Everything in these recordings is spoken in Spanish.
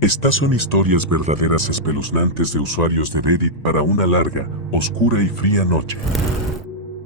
Estas son historias verdaderas espeluznantes de usuarios de Reddit para una larga, oscura y fría noche.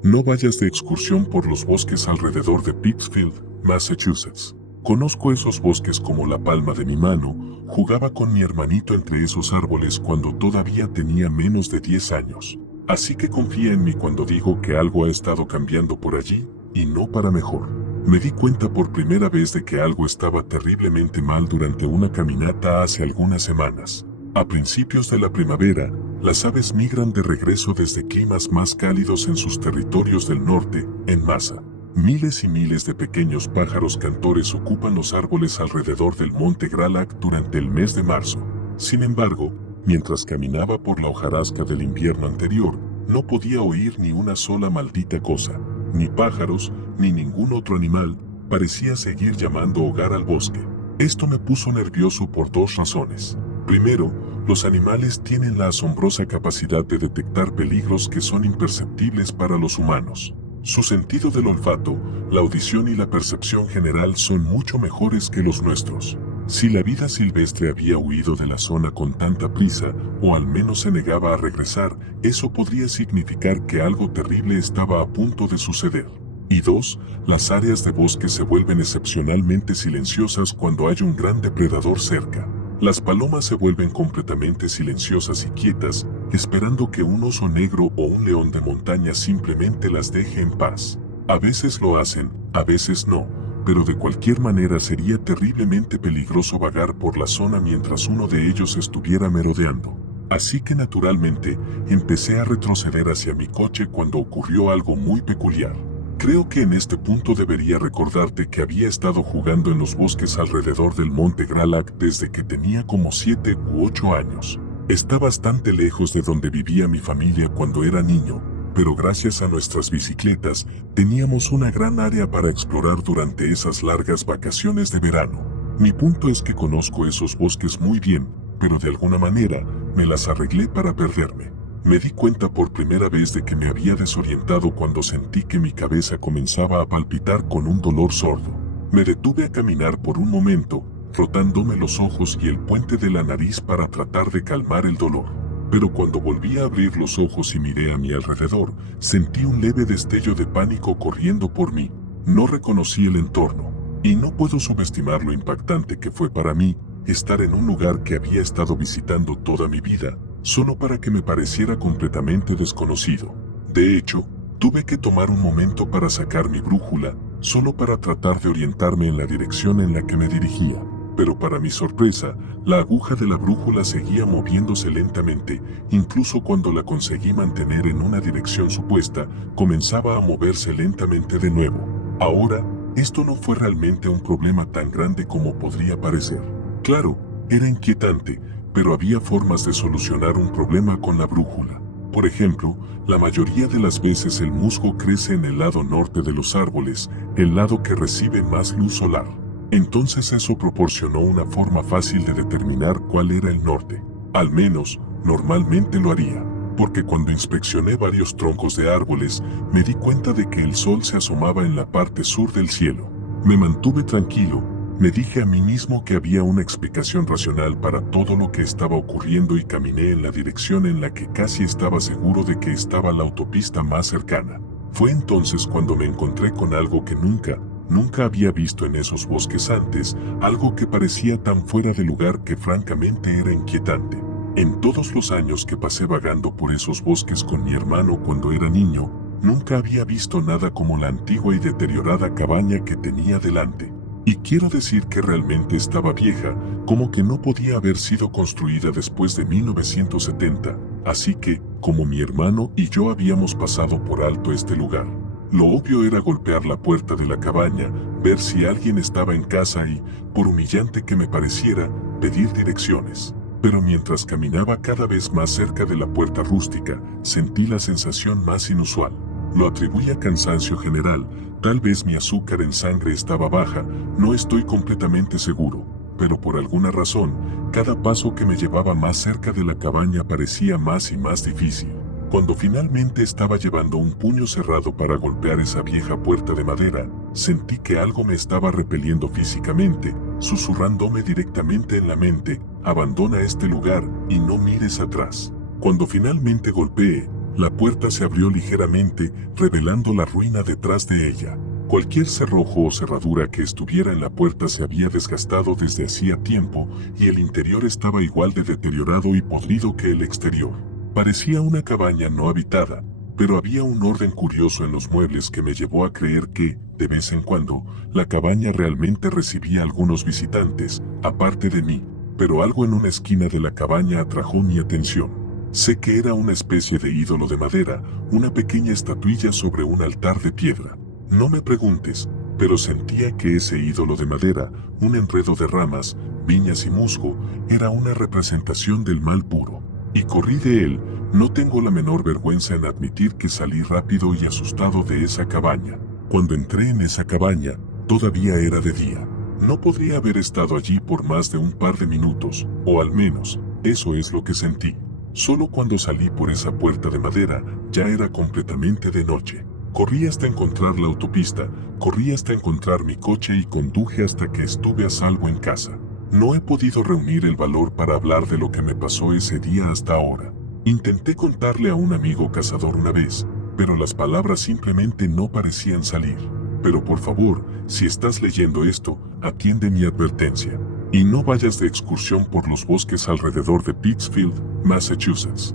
No vayas de excursión por los bosques alrededor de Pittsfield, Massachusetts. Conozco esos bosques como la palma de mi mano. Jugaba con mi hermanito entre esos árboles cuando todavía tenía menos de 10 años. Así que confía en mí cuando digo que algo ha estado cambiando por allí, y no para mejor. Me di cuenta por primera vez de que algo estaba terriblemente mal durante una caminata hace algunas semanas. A principios de la primavera, las aves migran de regreso desde climas más cálidos en sus territorios del norte, en masa. Miles y miles de pequeños pájaros cantores ocupan los árboles alrededor del monte Gralac durante el mes de marzo. Sin embargo, mientras caminaba por la hojarasca del invierno anterior, no podía oír ni una sola maldita cosa. Ni pájaros, ni ningún otro animal, parecía seguir llamando hogar al bosque. Esto me puso nervioso por dos razones. Primero, los animales tienen la asombrosa capacidad de detectar peligros que son imperceptibles para los humanos. Su sentido del olfato, la audición y la percepción general son mucho mejores que los nuestros. Si la vida silvestre había huido de la zona con tanta prisa, o al menos se negaba a regresar, eso podría significar que algo terrible estaba a punto de suceder. Y dos, las áreas de bosque se vuelven excepcionalmente silenciosas cuando hay un gran depredador cerca. Las palomas se vuelven completamente silenciosas y quietas, esperando que un oso negro o un león de montaña simplemente las deje en paz. A veces lo hacen, a veces no, pero de cualquier manera sería terriblemente peligroso vagar por la zona mientras uno de ellos estuviera merodeando. Así que naturalmente, empecé a retroceder hacia mi coche cuando ocurrió algo muy peculiar. Creo que en este punto debería recordarte que había estado jugando en los bosques alrededor del monte Gralac desde que tenía como 7 u 8 años. Está bastante lejos de donde vivía mi familia cuando era niño, pero gracias a nuestras bicicletas, teníamos una gran área para explorar durante esas largas vacaciones de verano. Mi punto es que conozco esos bosques muy bien, pero de alguna manera, me las arreglé para perderme. Me di cuenta por primera vez de que me había desorientado cuando sentí que mi cabeza comenzaba a palpitar con un dolor sordo. Me detuve a caminar por un momento, frotándome los ojos y el puente de la nariz para tratar de calmar el dolor. Pero cuando volví a abrir los ojos y miré a mi alrededor, sentí un leve destello de pánico corriendo por mí. No reconocí el entorno, y no puedo subestimar lo impactante que fue para mí estar en un lugar que había estado visitando toda mi vida, solo para que me pareciera completamente desconocido. De hecho, tuve que tomar un momento para sacar mi brújula, solo para tratar de orientarme en la dirección en la que me dirigía. Pero para mi sorpresa, la aguja de la brújula seguía moviéndose lentamente, incluso cuando la conseguí mantener en una dirección supuesta, comenzaba a moverse lentamente de nuevo. Ahora, esto no fue realmente un problema tan grande como podría parecer. Claro, era inquietante, pero había formas de solucionar un problema con la brújula. Por ejemplo, la mayoría de las veces el musgo crece en el lado norte de los árboles, el lado que recibe más luz solar. Entonces eso proporcionó una forma fácil de determinar cuál era el norte. Al menos, normalmente lo haría, porque cuando inspeccioné varios troncos de árboles, me di cuenta de que el sol se asomaba en la parte sur del cielo. Me mantuve tranquilo. Me dije a mí mismo que había una explicación racional para todo lo que estaba ocurriendo y caminé en la dirección en la que casi estaba seguro de que estaba la autopista más cercana. Fue entonces cuando me encontré con algo que nunca había visto en esos bosques antes, algo que parecía tan fuera de lugar que francamente era inquietante. En todos los años que pasé vagando por esos bosques con mi hermano cuando era niño, nunca había visto nada como la antigua y deteriorada cabaña que tenía delante. Y quiero decir que realmente estaba vieja, como que no podía haber sido construida después de 1970, así que, como mi hermano y yo habíamos pasado por alto este lugar, lo obvio era golpear la puerta de la cabaña, ver si alguien estaba en casa y, por humillante que me pareciera, pedir direcciones. Pero mientras caminaba cada vez más cerca de la puerta rústica, sentí la sensación más inusual. Lo atribuí a cansancio general. Tal vez mi azúcar en sangre estaba baja, no estoy completamente seguro, pero por alguna razón, cada paso que me llevaba más cerca de la cabaña parecía más y más difícil. Cuando finalmente estaba llevando un puño cerrado para golpear esa vieja puerta de madera, sentí que algo me estaba repeliendo físicamente, susurrándome directamente en la mente, abandona este lugar y no mires atrás. Cuando finalmente golpeé, la puerta se abrió ligeramente, revelando la ruina detrás de ella. Cualquier cerrojo o cerradura que estuviera en la puerta se había desgastado desde hacía tiempo y el interior estaba igual de deteriorado y podrido que el exterior. Parecía una cabaña no habitada, pero había un orden curioso en los muebles que me llevó a creer que, de vez en cuando, la cabaña realmente recibía algunos visitantes, aparte de mí, pero algo en una esquina de la cabaña atrajo mi atención. Sé que era una especie de ídolo de madera, una pequeña estatuilla sobre un altar de piedra. No me preguntes, pero sentía que ese ídolo de madera, un enredo de ramas, viñas y musgo, era una representación del mal puro. Y corrí de él. No tengo la menor vergüenza en admitir que salí rápido y asustado de esa cabaña. Cuando entré en esa cabaña, todavía era de día. No podría haber estado allí por más de un par de minutos, o al menos, eso es lo que sentí. Solo cuando salí por esa puerta de madera, ya era completamente de noche. Corrí hasta encontrar la autopista, corrí hasta encontrar mi coche y conduje hasta que estuve a salvo en casa. No he podido reunir el valor para hablar de lo que me pasó ese día hasta ahora. Intenté contarle a un amigo cazador una vez, pero las palabras simplemente no parecían salir. Pero por favor, si estás leyendo esto, atiende mi advertencia. Y no vayas de excursión por los bosques alrededor de Pittsfield, Massachusetts.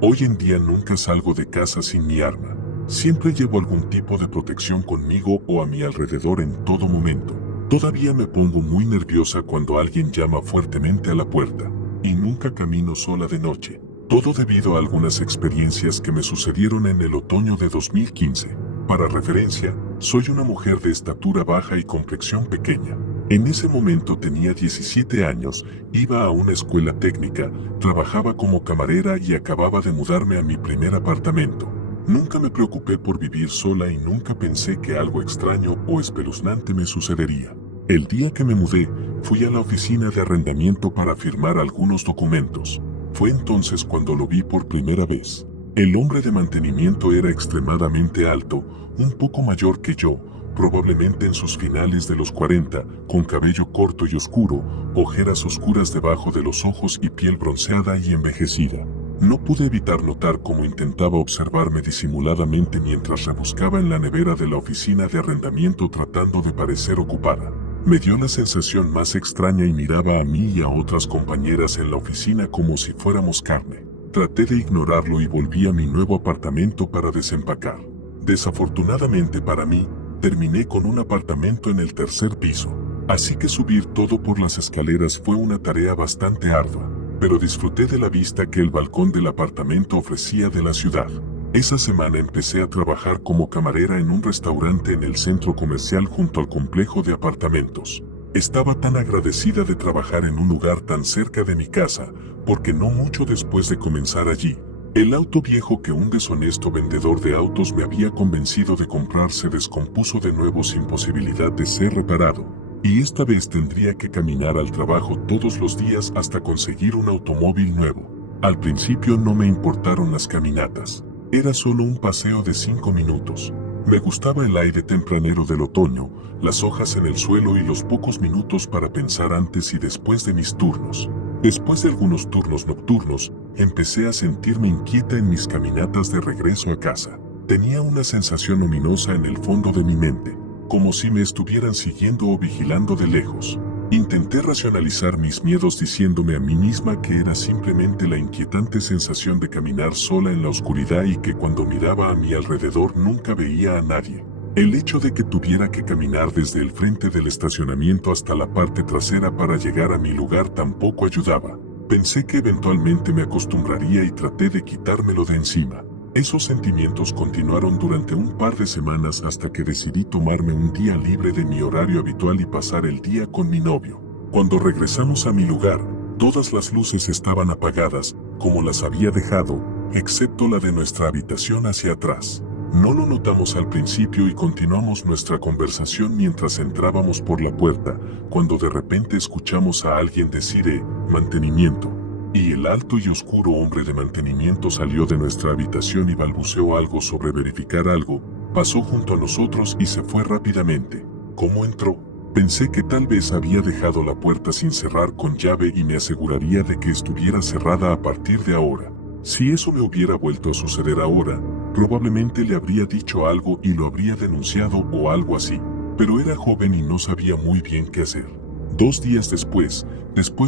Hoy en día nunca salgo de casa sin mi arma. Siempre llevo algún tipo de protección conmigo o a mi alrededor en todo momento. Todavía me pongo muy nerviosa cuando alguien llama fuertemente a la puerta, y nunca camino sola de noche. Todo debido a algunas experiencias que me sucedieron en el otoño de 2015. Para referencia, soy una mujer de estatura baja y complexión pequeña. En ese momento tenía 17 años, iba a una escuela técnica, trabajaba como camarera y acababa de mudarme a mi primer apartamento. Nunca me preocupé por vivir sola y nunca pensé que algo extraño o espeluznante me sucedería. El día que me mudé, fui a la oficina de arrendamiento para firmar algunos documentos. Fue entonces cuando lo vi por primera vez. El hombre de mantenimiento era extremadamente alto, un poco mayor que yo, probablemente en sus finales de los 40, con cabello corto y oscuro, ojeras oscuras debajo de los ojos y piel bronceada y envejecida. No pude evitar notar cómo intentaba observarme disimuladamente mientras rebuscaba en la nevera de la oficina de arrendamiento tratando de parecer ocupada. Me dio la sensación más extraña y miraba a mí y a otras compañeras en la oficina como si fuéramos carne. Traté de ignorarlo y volví a mi nuevo apartamento para desempacar. Desafortunadamente para mí, terminé con un apartamento en el tercer piso. Así que subir todo por las escaleras fue una tarea bastante ardua, pero disfruté de la vista que el balcón del apartamento ofrecía de la ciudad. Esa semana empecé a trabajar como camarera en un restaurante en el centro comercial junto al complejo de apartamentos. Estaba tan agradecida de trabajar en un lugar tan cerca de mi casa, porque no mucho después de comenzar allí, el auto viejo que un deshonesto vendedor de autos me había convencido de comprar se descompuso de nuevo sin posibilidad de ser reparado, y esta vez tendría que caminar al trabajo todos los días hasta conseguir un automóvil nuevo. Al principio no me importaron las caminatas. Era solo un paseo de 5 minutos. Me gustaba el aire tempranero del otoño, las hojas en el suelo y los pocos minutos para pensar antes y después de mis turnos. Después de algunos turnos nocturnos, empecé a sentirme inquieta en mis caminatas de regreso a casa. Tenía una sensación ominosa en el fondo de mi mente, como si me estuvieran siguiendo o vigilando de lejos. Intenté racionalizar mis miedos diciéndome a mí misma que era simplemente la inquietante sensación de caminar sola en la oscuridad y que cuando miraba a mi alrededor nunca veía a nadie. El hecho de que tuviera que caminar desde el frente del estacionamiento hasta la parte trasera para llegar a mi lugar tampoco ayudaba. Pensé que eventualmente me acostumbraría y traté de quitármelo de encima. Esos sentimientos continuaron durante un par de semanas hasta que decidí tomarme un día libre de mi horario habitual y pasar el día con mi novio. Cuando regresamos a mi lugar, todas las luces estaban apagadas, como las había dejado, excepto la de nuestra habitación hacia atrás. No lo notamos al principio y continuamos nuestra conversación mientras entrábamos por la puerta, cuando de repente escuchamos a alguien decir mantenimiento. Y el alto y oscuro hombre de mantenimiento salió de nuestra habitación y balbuceó algo sobre verificar algo, pasó junto a nosotros y se fue rápidamente. ¿Cómo entró? Pensé que tal vez había dejado la puerta sin cerrar con llave y me aseguraría de que estuviera cerrada a partir de ahora. Si eso me hubiera vuelto a suceder ahora, probablemente le habría dicho algo y lo habría denunciado o algo así. Pero era joven y no sabía muy bien qué hacer. 2 días después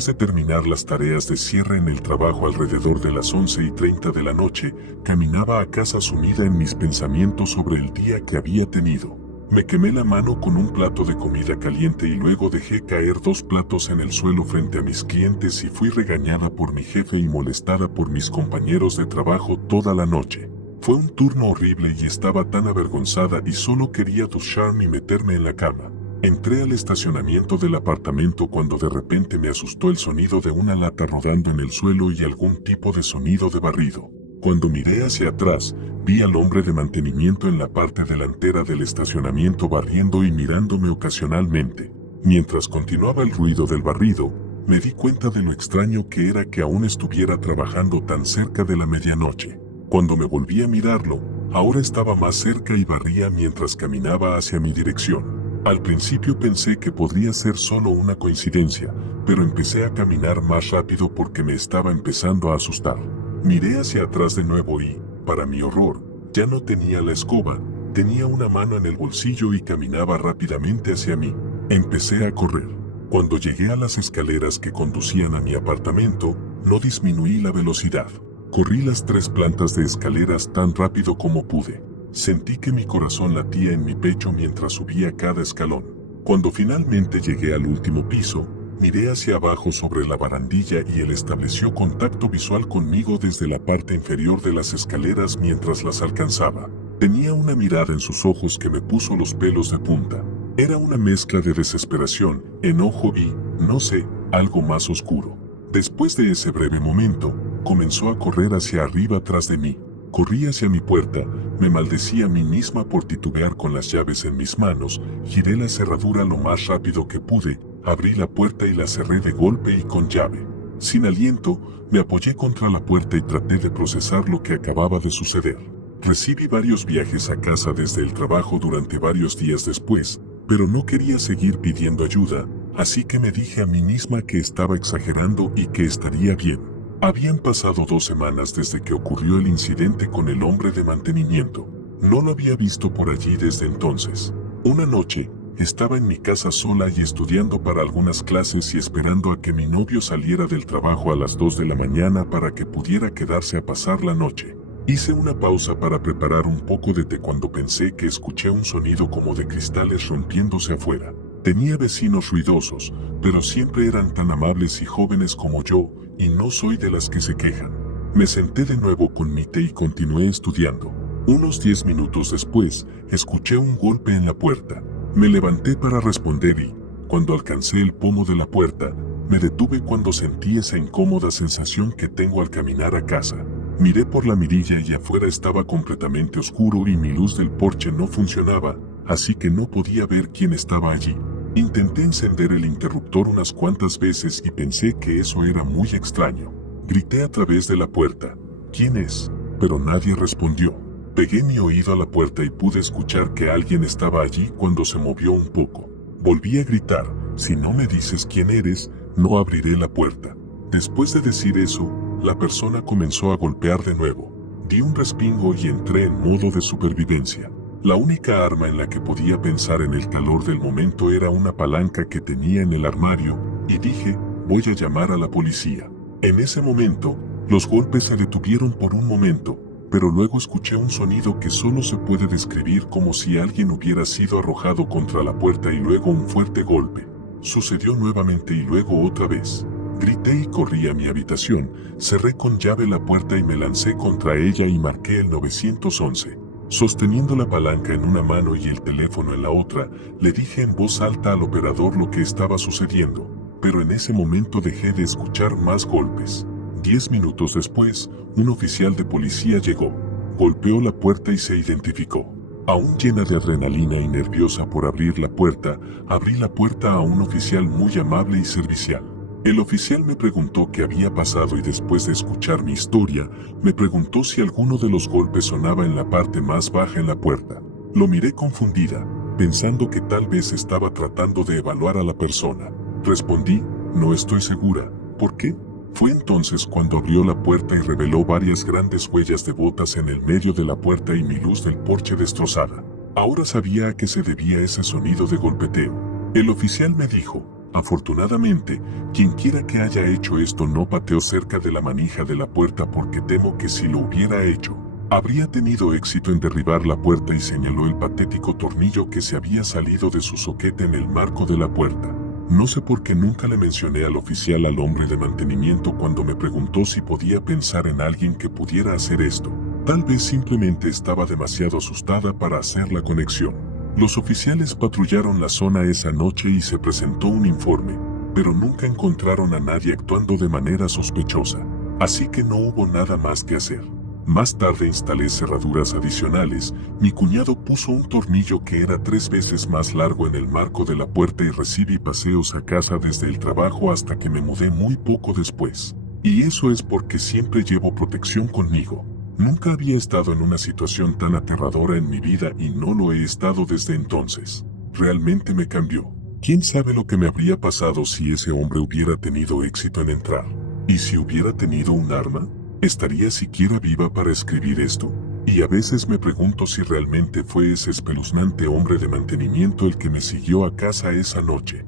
de terminar las tareas de cierre en el trabajo alrededor de las 11:30 de la noche, caminaba a casa sumida en mis pensamientos sobre el día que había tenido. Me quemé la mano con un plato de comida caliente y luego dejé caer 2 platos en el suelo frente a mis clientes y fui regañada por mi jefe y molestada por mis compañeros de trabajo toda la noche. Fue un turno horrible y estaba tan avergonzada y solo quería ducharme y meterme en la cama. Entré al estacionamiento del apartamento cuando de repente me asustó el sonido de una lata rodando en el suelo y algún tipo de sonido de barrido. Cuando miré hacia atrás, vi al hombre de mantenimiento en la parte delantera del estacionamiento barriendo y mirándome ocasionalmente. Mientras continuaba el ruido del barrido, me di cuenta de lo extraño que era que aún estuviera trabajando tan cerca de la medianoche. Cuando me volví a mirarlo, ahora estaba más cerca y barría mientras caminaba hacia mi dirección. Al principio pensé que podría ser solo una coincidencia, pero empecé a caminar más rápido porque me estaba empezando a asustar. Miré hacia atrás de nuevo y, para mi horror, ya no tenía la escoba, tenía una mano en el bolsillo y caminaba rápidamente hacia mí. Empecé a correr. Cuando llegué a las escaleras que conducían a mi apartamento, no disminuí la velocidad. Corrí las 3 plantas de escaleras tan rápido como pude. Sentí que mi corazón latía en mi pecho mientras subía cada escalón. Cuando finalmente llegué al último piso, miré hacia abajo sobre la barandilla y él estableció contacto visual conmigo desde la parte inferior de las escaleras mientras las alcanzaba. Tenía una mirada en sus ojos que me puso los pelos de punta. Era una mezcla de desesperación, enojo y, no sé, algo más oscuro. Después de ese breve momento, comenzó a correr hacia arriba tras de mí. Corrí hacia mi puerta, me maldecí a mí misma por titubear con las llaves en mis manos, giré la cerradura lo más rápido que pude, abrí la puerta y la cerré de golpe y con llave. Sin aliento, me apoyé contra la puerta y traté de procesar lo que acababa de suceder. Recibí varios viajes a casa desde el trabajo durante varios días después, pero no quería seguir pidiendo ayuda, así que me dije a mí misma que estaba exagerando y que estaría bien. Habían pasado 2 semanas desde que ocurrió el incidente con el hombre de mantenimiento. No lo había visto por allí desde entonces. Una noche, estaba en mi casa sola y estudiando para algunas clases y esperando a que mi novio saliera del trabajo a las 2 de la mañana para que pudiera quedarse a pasar la noche. Hice una pausa para preparar un poco de té cuando pensé que escuché un sonido como de cristales rompiéndose afuera. Tenía vecinos ruidosos, pero siempre eran tan amables y jóvenes como yo, y no soy de las que se quejan. Me senté de nuevo con mi té y continué estudiando. Unos 10 minutos después, escuché un golpe en la puerta. Me levanté para responder y, cuando alcancé el pomo de la puerta, me detuve cuando sentí esa incómoda sensación que tengo al caminar a casa. Miré por la mirilla y afuera estaba completamente oscuro y mi luz del porche no funcionaba, así que no podía ver quién estaba allí. Intenté encender el interruptor unas cuantas veces y pensé que eso era muy extraño. Grité a través de la puerta, ¿quién es? Pero nadie respondió. Pegué mi oído a la puerta y pude escuchar que alguien estaba allí cuando se movió un poco. Volví a gritar, si no me dices quién eres, no abriré la puerta. Después de decir eso, la persona comenzó a golpear de nuevo. Di un respingo y entré en modo de supervivencia. La única arma en la que podía pensar en el calor del momento era una palanca que tenía en el armario, y dije, voy a llamar a la policía. En ese momento, los golpes se detuvieron por un momento, pero luego escuché un sonido que solo se puede describir como si alguien hubiera sido arrojado contra la puerta y luego un fuerte golpe. Sucedió nuevamente y luego otra vez. Grité y corrí a mi habitación, cerré con llave la puerta y me lancé contra ella y marqué el 911. Sosteniendo la palanca en una mano y el teléfono en la otra, le dije en voz alta al operador lo que estaba sucediendo, pero en ese momento dejé de escuchar más golpes. 10 minutos después, un oficial de policía llegó, golpeó la puerta y se identificó. Aún llena de adrenalina y nerviosa por abrir la puerta, abrí la puerta a un oficial muy amable y servicial. El oficial me preguntó qué había pasado y después de escuchar mi historia, me preguntó si alguno de los golpes sonaba en la parte más baja en la puerta. Lo miré confundida, pensando que tal vez estaba tratando de evaluar a la persona. Respondí, no estoy segura. ¿Por qué? Fue entonces cuando abrió la puerta y reveló varias grandes huellas de botas en el medio de la puerta y mi luz del porche destrozada. Ahora sabía a qué se debía ese sonido de golpeteo. El oficial me dijo, afortunadamente, quien quiera que haya hecho esto no pateó cerca de la manija de la puerta porque temo que si lo hubiera hecho, habría tenido éxito en derribar la puerta y señaló el patético tornillo que se había salido de su soquete en el marco de la puerta. No sé por qué nunca le mencioné al oficial al hombre de mantenimiento cuando me preguntó si podía pensar en alguien que pudiera hacer esto. Tal vez simplemente estaba demasiado asustada para hacer la conexión. Los oficiales patrullaron la zona esa noche y se presentó un informe, pero nunca encontraron a nadie actuando de manera sospechosa. Así que no hubo nada más que hacer. Más tarde instalé cerraduras adicionales, mi cuñado puso un tornillo que era 3 veces más largo en el marco de la puerta y recibí paseos a casa desde el trabajo hasta que me mudé muy poco después. Y eso es porque siempre llevo protección conmigo. Nunca había estado en una situación tan aterradora en mi vida y no lo he estado desde entonces. Realmente me cambió. ¿Quién sabe lo que me habría pasado si ese hombre hubiera tenido éxito en entrar? ¿Y si hubiera tenido un arma? ¿Estaría siquiera viva para escribir esto? Y a veces me pregunto si realmente fue ese espeluznante hombre de mantenimiento el que me siguió a casa esa noche.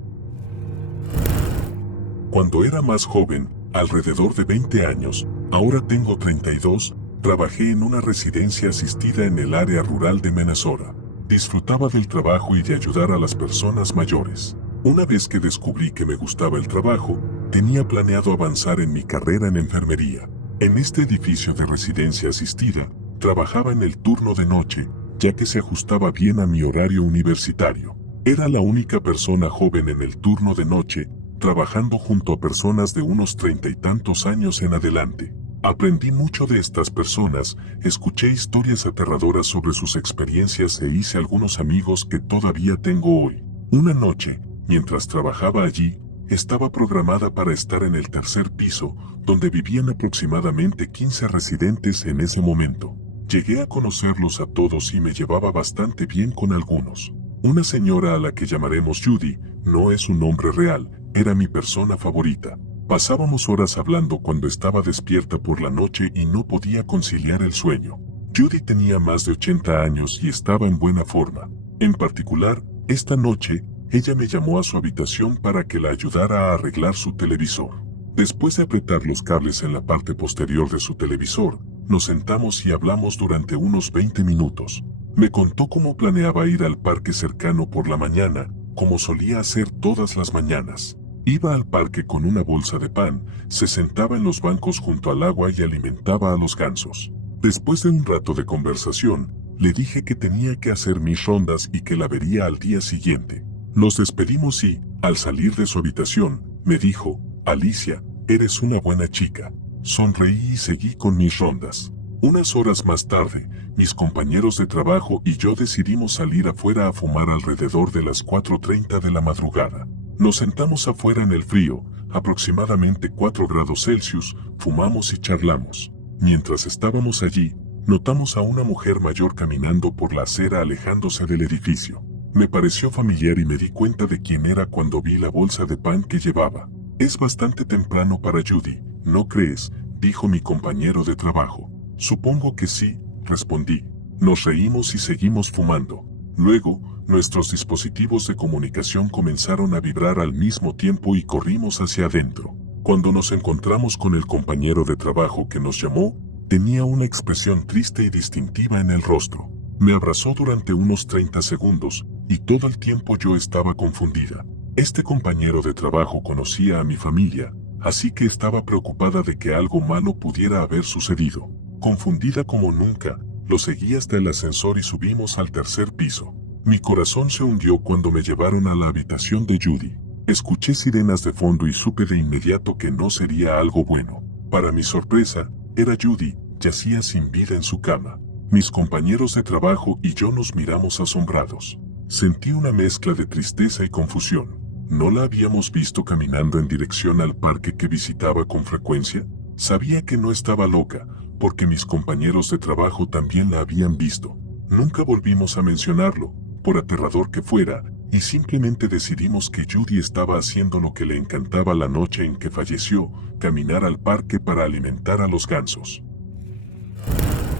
Cuando era más joven, alrededor de 20 años, ahora tengo 32, trabajé en una residencia asistida en el área rural de Minnesota. Disfrutaba del trabajo y de ayudar a las personas mayores. Una vez que descubrí que me gustaba el trabajo, tenía planeado avanzar en mi carrera en enfermería. En este edificio de residencia asistida, trabajaba en el turno de noche, ya que se ajustaba bien a mi horario universitario. Era la única persona joven en el turno de noche, trabajando junto a personas de unos 30 y tantos años en adelante. Aprendí mucho de estas personas, escuché historias aterradoras sobre sus experiencias e hice algunos amigos que todavía tengo hoy. Una noche, mientras trabajaba allí, estaba programada para estar en el tercer piso, donde vivían aproximadamente 15 residentes en ese momento. Llegué a conocerlos a todos y me llevaba bastante bien con algunos. Una señora a la que llamaremos Judy, no es un nombre real, era mi persona favorita. Pasábamos horas hablando cuando estaba despierta por la noche y no podía conciliar el sueño. Judy tenía más de 80 años y estaba en buena forma. En particular, esta noche, ella me llamó a su habitación para que la ayudara a arreglar su televisor. Después de apretar los cables en la parte posterior de su televisor, nos sentamos y hablamos durante unos 20 minutos. Me contó cómo planeaba ir al parque cercano por la mañana, como solía hacer todas las mañanas. Iba al parque con una bolsa de pan, se sentaba en los bancos junto al agua y alimentaba a los gansos. Después de un rato de conversación, le dije que tenía que hacer mis rondas y que la vería al día siguiente. Nos despedimos y, al salir de su habitación, me dijo, Alicia, eres una buena chica. Sonreí y seguí con mis rondas. Unas horas más tarde, mis compañeros de trabajo y yo decidimos salir afuera a fumar alrededor de las 4:30 de la madrugada. Nos sentamos afuera en el frío, aproximadamente 4 grados Celsius, fumamos y charlamos. Mientras estábamos allí, notamos a una mujer mayor caminando por la acera alejándose del edificio. Me pareció familiar y me di cuenta de quién era cuando vi la bolsa de pan que llevaba. Es bastante temprano para Judy, ¿no crees?, dijo mi compañero de trabajo. Supongo que sí, respondí. Nos reímos y seguimos fumando. Luego, nuestros dispositivos de comunicación comenzaron a vibrar al mismo tiempo y corrimos hacia adentro. Cuando nos encontramos con el compañero de trabajo que nos llamó, tenía una expresión triste y distintiva en el rostro. Me abrazó durante unos 30 segundos, y todo el tiempo yo estaba confundida. Este compañero de trabajo conocía a mi familia, así que estaba preocupada de que algo malo pudiera haber sucedido. Confundida como nunca, lo seguí hasta el ascensor y subimos al tercer piso. Mi corazón se hundió cuando me llevaron a la habitación de Judy. Escuché sirenas de fondo y supe de inmediato que no sería algo bueno. Para mi sorpresa, era Judy, yacía sin vida en su cama. Mis compañeros de trabajo y yo nos miramos asombrados. Sentí una mezcla de tristeza y confusión. ¿No la habíamos visto caminando en dirección al parque que visitaba con frecuencia? Sabía que no estaba loca, porque mis compañeros de trabajo también la habían visto. Nunca volvimos a mencionarlo, por aterrador que fuera, y simplemente decidimos que Judy estaba haciendo lo que le encantaba la noche en que falleció, caminar al parque para alimentar a los gansos.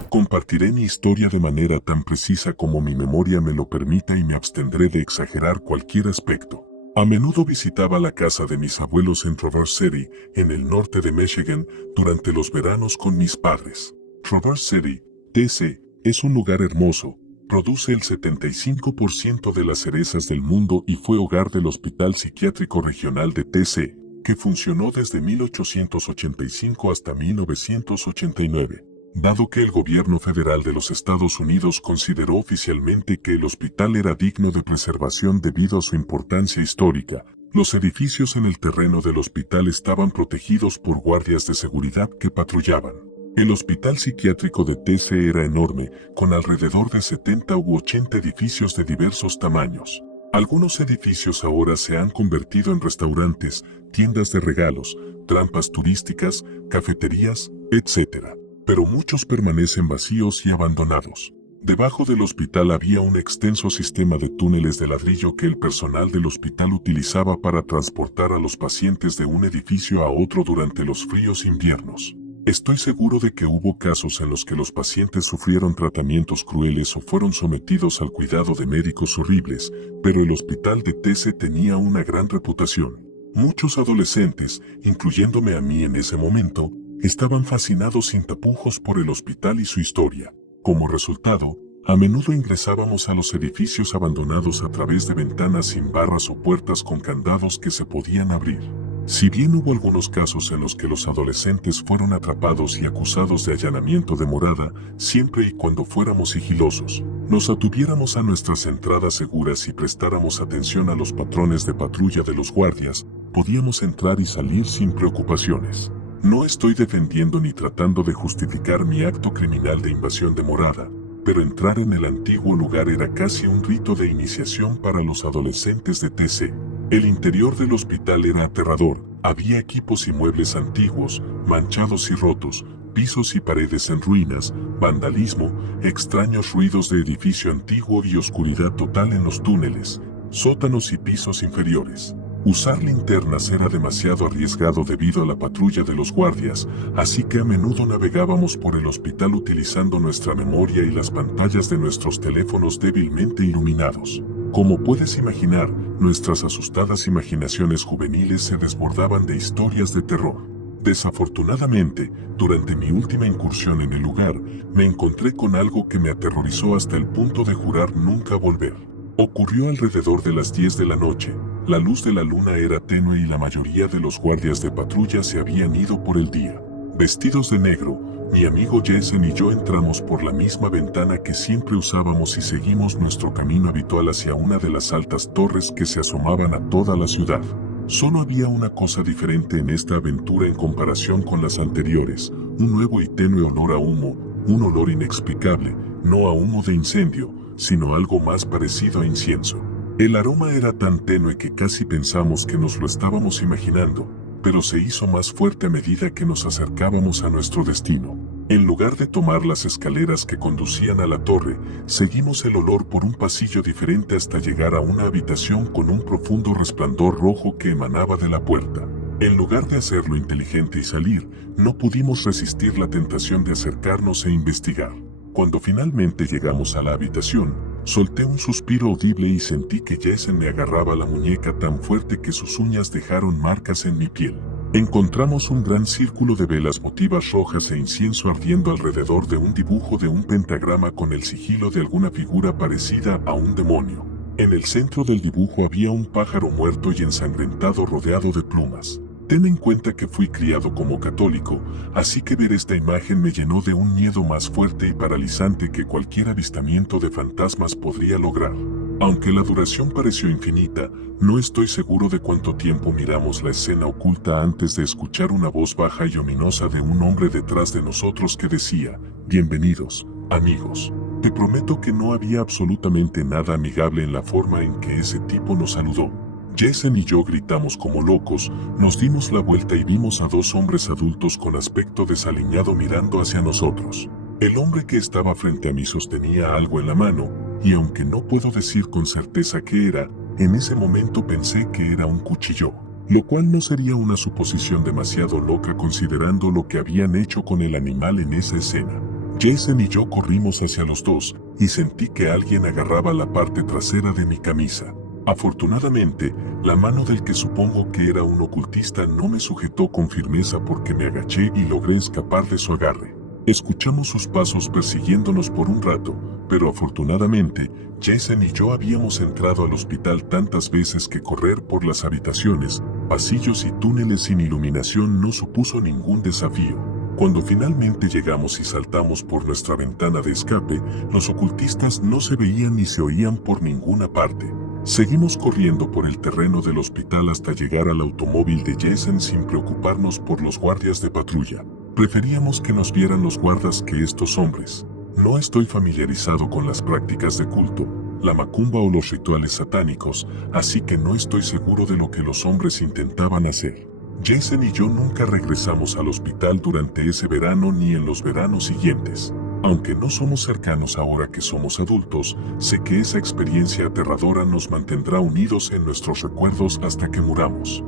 Compartiré mi historia de manera tan precisa como mi memoria me lo permita y me abstendré de exagerar cualquier aspecto. A menudo visitaba la casa de mis abuelos en Traverse City, en el norte de Michigan, durante los veranos con mis padres. Traverse City, TC, es un lugar hermoso, produce el 75% de las cerezas del mundo y fue hogar del Hospital Psiquiátrico Regional de TC, que funcionó desde 1885 hasta 1989. Dado que el gobierno federal de los Estados Unidos consideró oficialmente que el hospital era digno de preservación debido a su importancia histórica, los edificios en el terreno del hospital estaban protegidos por guardias de seguridad que patrullaban. El hospital psiquiátrico de TC era enorme, con alrededor de 70 u 80 edificios de diversos tamaños. Algunos edificios ahora se han convertido en restaurantes, tiendas de regalos, trampas turísticas, cafeterías, etc. Pero muchos permanecen vacíos y abandonados. Debajo del hospital había un extenso sistema de túneles de ladrillo que el personal del hospital utilizaba para transportar a los pacientes de un edificio a otro durante los fríos inviernos. Estoy seguro de que hubo casos en los que los pacientes sufrieron tratamientos crueles o fueron sometidos al cuidado de médicos horribles, pero el hospital de TC tenía una gran reputación. Muchos adolescentes, incluyéndome a mí en ese momento, estaban fascinados sin tapujos por el hospital y su historia. Como resultado, a menudo ingresábamos a los edificios abandonados a través de ventanas sin barras o puertas con candados que se podían abrir. Si bien hubo algunos casos en los que los adolescentes fueron atrapados y acusados de allanamiento de morada, siempre y cuando fuéramos sigilosos, nos atuviéramos a nuestras entradas seguras y prestáramos atención a los patrones de patrulla de los guardias, podíamos entrar y salir sin preocupaciones. No estoy defendiendo ni tratando de justificar mi acto criminal de invasión de morada, pero entrar en el antiguo lugar era casi un rito de iniciación para los adolescentes de TC. El interior del hospital era aterrador, había equipos y muebles antiguos, manchados y rotos, pisos y paredes en ruinas, vandalismo, extraños ruidos de edificio antiguo y oscuridad total en los túneles, sótanos y pisos inferiores. Usar linternas era demasiado arriesgado debido a la patrulla de los guardias, así que a menudo navegábamos por el hospital utilizando nuestra memoria y las pantallas de nuestros teléfonos débilmente iluminados. Como puedes imaginar, nuestras asustadas imaginaciones juveniles se desbordaban de historias de terror. Desafortunadamente, durante mi última incursión en el lugar, me encontré con algo que me aterrorizó hasta el punto de jurar nunca volver. Ocurrió alrededor de las 10 de la noche. La luz de la luna era tenue y la mayoría de los guardias de patrulla se habían ido por el día. Vestidos de negro, mi amigo Jason y yo entramos por la misma ventana que siempre usábamos y seguimos nuestro camino habitual hacia una de las altas torres que se asomaban a toda la ciudad. Solo había una cosa diferente en esta aventura en comparación con las anteriores, un nuevo y tenue olor a humo, un olor inexplicable, no a humo de incendio, sino algo más parecido a incienso. El aroma era tan tenue que casi pensamos que nos lo estábamos imaginando, pero se hizo más fuerte a medida que nos acercábamos a nuestro destino. En lugar de tomar las escaleras que conducían a la torre, seguimos el olor por un pasillo diferente hasta llegar a una habitación con un profundo resplandor rojo que emanaba de la puerta. En lugar de hacerlo inteligente y salir, no pudimos resistir la tentación de acercarnos e investigar. Cuando finalmente llegamos a la habitación, solté un suspiro audible y sentí que Jason me agarraba la muñeca tan fuerte que sus uñas dejaron marcas en mi piel. Encontramos un gran círculo de velas votivas rojas e incienso ardiendo alrededor de un dibujo de un pentagrama con el sigilo de alguna figura parecida a un demonio. En el centro del dibujo había un pájaro muerto y ensangrentado rodeado de plumas. Ten en cuenta que fui criado como católico, así que ver esta imagen me llenó de un miedo más fuerte y paralizante que cualquier avistamiento de fantasmas podría lograr. Aunque la duración pareció infinita, no estoy seguro de cuánto tiempo miramos la escena oculta antes de escuchar una voz baja y ominosa de un hombre detrás de nosotros que decía: «Bienvenidos, amigos». Te prometo que no había absolutamente nada amigable en la forma en que ese tipo nos saludó. Jason y yo gritamos como locos, nos dimos la vuelta y vimos a dos hombres adultos con aspecto desaliñado mirando hacia nosotros. El hombre que estaba frente a mí sostenía algo en la mano, y aunque no puedo decir con certeza qué era, en ese momento pensé que era un cuchillo, lo cual no sería una suposición demasiado loca considerando lo que habían hecho con el animal en esa escena. Jason y yo corrimos hacia los dos, y sentí que alguien agarraba la parte trasera de mi camisa. Afortunadamente, la mano del que supongo que era un ocultista no me sujetó con firmeza porque me agaché y logré escapar de su agarre. Escuchamos sus pasos persiguiéndonos por un rato, pero afortunadamente, Jason y yo habíamos entrado al hospital tantas veces que correr por las habitaciones, pasillos y túneles sin iluminación no supuso ningún desafío. Cuando finalmente llegamos y saltamos por nuestra ventana de escape, los ocultistas no se veían ni se oían por ninguna parte. Seguimos corriendo por el terreno del hospital hasta llegar al automóvil de Jason sin preocuparnos por los guardias de patrulla. Preferíamos que nos vieran los guardas que estos hombres. No estoy familiarizado con las prácticas de culto, la macumba o los rituales satánicos, así que no estoy seguro de lo que los hombres intentaban hacer. Jason y yo nunca regresamos al hospital durante ese verano ni en los veranos siguientes. Aunque no somos cercanos ahora que somos adultos, sé que esa experiencia aterradora nos mantendrá unidos en nuestros recuerdos hasta que muramos.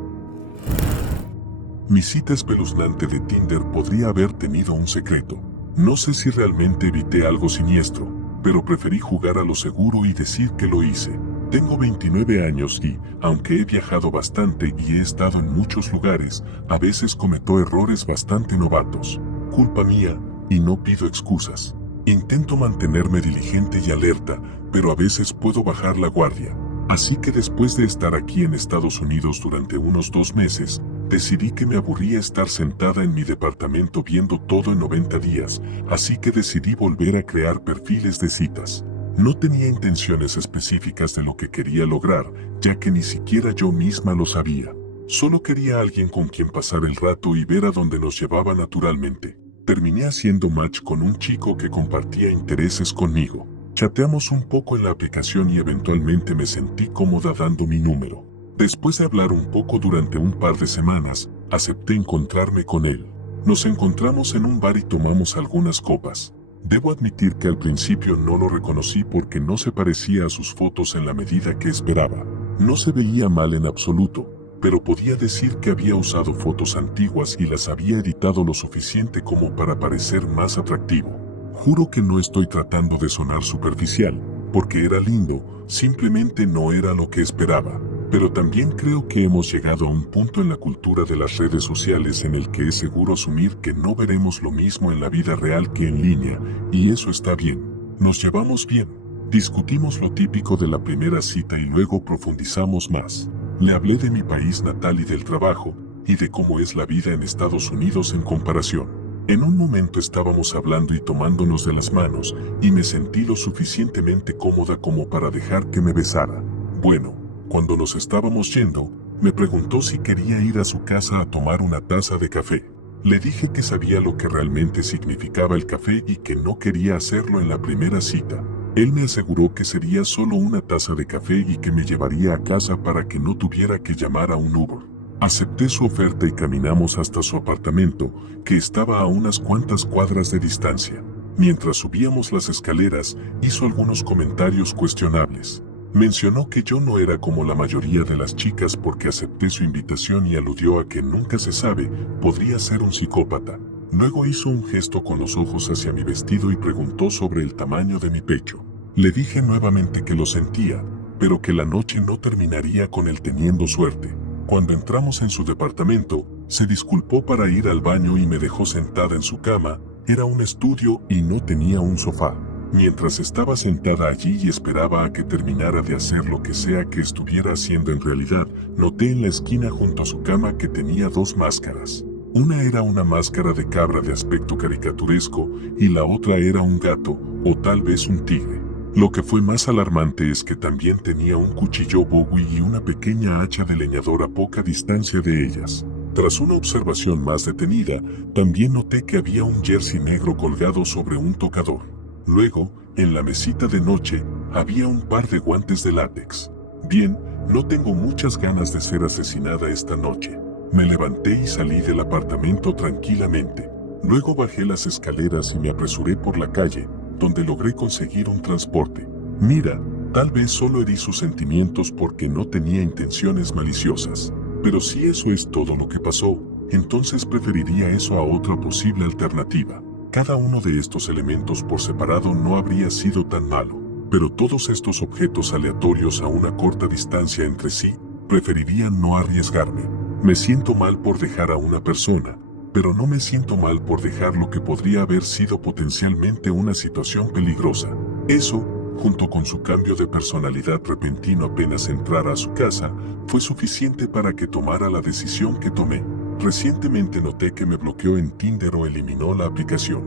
Mi cita espeluznante de Tinder podría haber tenido un secreto. No sé si realmente evité algo siniestro, pero preferí jugar a lo seguro y decir que lo hice. Tengo 29 años y, aunque he viajado bastante y he estado en muchos lugares, a veces cometo errores bastante novatos. Culpa mía, y no pido excusas. Intento mantenerme diligente y alerta, pero a veces puedo bajar la guardia. Así que después de estar aquí en Estados Unidos durante unos 2 meses, decidí que me aburría estar sentada en mi departamento viendo todo en 90 días, así que decidí volver a crear perfiles de citas. No tenía intenciones específicas de lo que quería lograr, ya que ni siquiera yo misma lo sabía. Solo quería a alguien con quien pasar el rato y ver a dónde nos llevaba naturalmente. Terminé haciendo match con un chico que compartía intereses conmigo. Chateamos un poco en la aplicación y eventualmente me sentí cómoda dando mi número. Después de hablar un poco durante un par de semanas, acepté encontrarme con él. Nos encontramos en un bar y tomamos algunas copas. Debo admitir que al principio no lo reconocí porque no se parecía a sus fotos en la medida que esperaba. No se veía mal en absoluto, pero podía decir que había usado fotos antiguas y las había editado lo suficiente como para parecer más atractivo. Juro que no estoy tratando de sonar superficial, porque era lindo, simplemente no era lo que esperaba. Pero también creo que hemos llegado a un punto en la cultura de las redes sociales en el que es seguro asumir que no veremos lo mismo en la vida real que en línea, y eso está bien. Nos llevamos bien. Discutimos lo típico de la primera cita y luego profundizamos más. Le hablé de mi país natal y del trabajo, y de cómo es la vida en Estados Unidos en comparación. En un momento estábamos hablando y tomándonos de las manos, y me sentí lo suficientemente cómoda como para dejar que me besara. Bueno, cuando nos estábamos yendo, me preguntó si quería ir a su casa a tomar una taza de café. Le dije que sabía lo que realmente significaba el café y que no quería hacerlo en la primera cita. Él me aseguró que sería solo una taza de café y que me llevaría a casa para que no tuviera que llamar a un Uber. Acepté su oferta y caminamos hasta su apartamento, que estaba a unas cuantas cuadras de distancia. Mientras subíamos las escaleras, hizo algunos comentarios cuestionables. Mencionó que yo no era como la mayoría de las chicas porque acepté su invitación y aludió a que nunca se sabe, podría ser un psicópata. Luego hizo un gesto con los ojos hacia mi vestido y preguntó sobre el tamaño de mi pecho. Le dije nuevamente que lo sentía, pero que la noche no terminaría con él teniendo suerte. Cuando entramos en su departamento, se disculpó para ir al baño y me dejó sentada en su cama. Era un estudio y no tenía un sofá. Mientras estaba sentada allí y esperaba a que terminara de hacer lo que sea que estuviera haciendo en realidad, noté en la esquina junto a su cama que tenía 2 máscaras. Una era una máscara de cabra de aspecto caricaturesco y la otra era un gato, o tal vez un tigre. Lo que fue más alarmante es que también tenía un cuchillo Bowie y una pequeña hacha de leñador a poca distancia de ellas. Tras una observación más detenida, también noté que había un jersey negro colgado sobre un tocador. Luego, en la mesita de noche, había un par de guantes de látex. Bien, no tengo muchas ganas de ser asesinada esta noche. Me levanté y salí del apartamento tranquilamente. Luego bajé las escaleras y me apresuré por la calle, donde logré conseguir un transporte. Mira, tal vez solo herí sus sentimientos porque no tenía intenciones maliciosas. Pero si eso es todo lo que pasó, entonces preferiría eso a otra posible alternativa. Cada uno de estos elementos por separado no habría sido tan malo, pero todos estos objetos aleatorios a una corta distancia entre sí, preferiría no arriesgarme. Me siento mal por dejar a una persona, pero no me siento mal por dejar lo que podría haber sido potencialmente una situación peligrosa. Eso, junto con su cambio de personalidad repentino apenas entrara a su casa, fue suficiente para que tomara la decisión que tomé. Recientemente noté que me bloqueó en Tinder o eliminó la aplicación.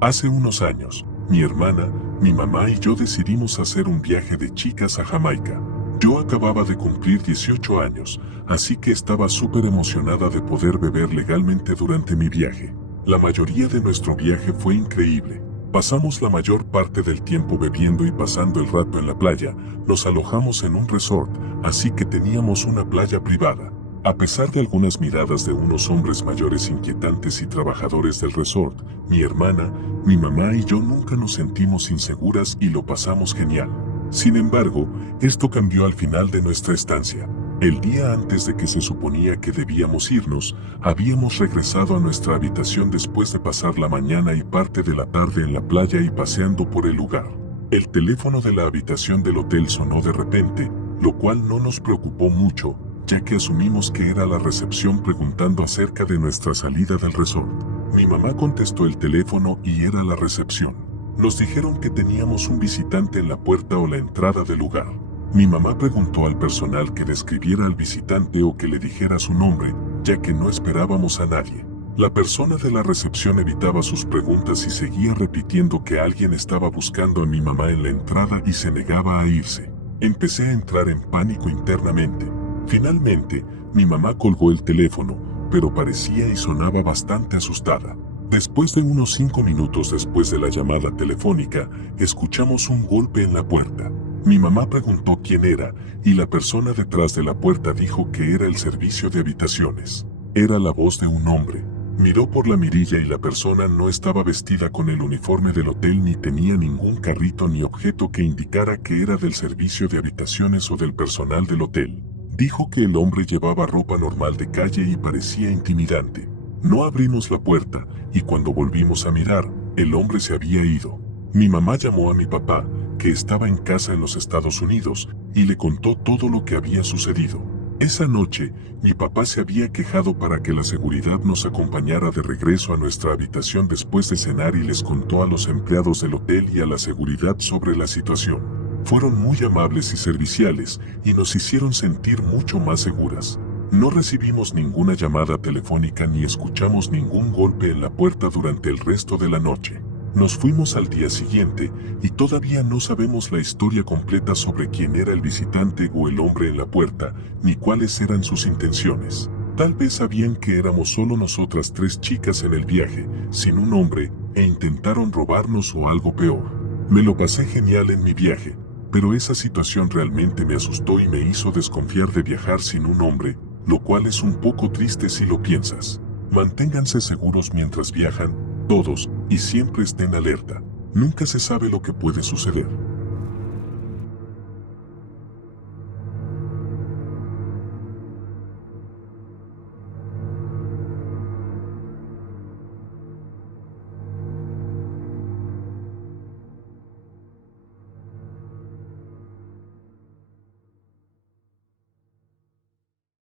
Hace unos años, mi hermana, mi mamá y yo decidimos hacer un viaje de chicas a Jamaica. Yo acababa de cumplir 18 años, así que estaba súper emocionada de poder beber legalmente durante mi viaje. La mayoría de nuestro viaje fue increíble. Pasamos la mayor parte del tiempo bebiendo y pasando el rato en la playa. Nos alojamos en un resort, así que teníamos una playa privada. A pesar de algunas miradas de unos hombres mayores inquietantes y trabajadores del resort, mi hermana, mi mamá y yo nunca nos sentimos inseguras y lo pasamos genial. Sin embargo, esto cambió al final de nuestra estancia. El día antes de que se suponía que debíamos irnos, habíamos regresado a nuestra habitación después de pasar la mañana y parte de la tarde en la playa y paseando por el lugar. El teléfono de la habitación del hotel sonó de repente, lo cual no nos preocupó mucho, ya que asumimos que era la recepción preguntando acerca de nuestra salida del resort. Mi mamá contestó el teléfono y era la recepción. Nos dijeron que teníamos un visitante en la puerta o la entrada del lugar. Mi mamá preguntó al personal que describiera al visitante o que le dijera su nombre, ya que no esperábamos a nadie. La persona de la recepción evitaba sus preguntas y seguía repitiendo que alguien estaba buscando a mi mamá en la entrada y se negaba a irse. Empecé a entrar en pánico internamente. Finalmente, mi mamá colgó el teléfono, pero parecía y sonaba bastante asustada. Después de unos 5 minutos después de la llamada telefónica, escuchamos un golpe en la puerta. Mi mamá preguntó quién era, y la persona detrás de la puerta dijo que era el servicio de habitaciones. Era la voz de un hombre. Miró por la mirilla y la persona no estaba vestida con el uniforme del hotel ni tenía ningún carrito ni objeto que indicara que era del servicio de habitaciones o del personal del hotel. Dijo que el hombre llevaba ropa normal de calle y parecía intimidante. No abrimos la puerta, y cuando volvimos a mirar, el hombre se había ido. Mi mamá llamó a mi papá, que estaba en casa en los Estados Unidos, y le contó todo lo que había sucedido. Esa noche, mi papá se había quejado para que la seguridad nos acompañara de regreso a nuestra habitación después de cenar y les contó a los empleados del hotel y a la seguridad sobre la situación. Fueron muy amables y serviciales, y nos hicieron sentir mucho más seguras. No recibimos ninguna llamada telefónica ni escuchamos ningún golpe en la puerta durante el resto de la noche. Nos fuimos al día siguiente y todavía no sabemos la historia completa sobre quién era el visitante o el hombre en la puerta, ni cuáles eran sus intenciones. Tal vez sabían que éramos solo nosotras 3 chicas en el viaje, sin un hombre, e intentaron robarnos o algo peor. Me lo pasé genial en mi viaje, pero esa situación realmente me asustó y me hizo desconfiar de viajar sin un hombre, lo cual es un poco triste si lo piensas. Manténganse seguros mientras viajan, todos, y siempre estén alerta. Nunca se sabe lo que puede suceder.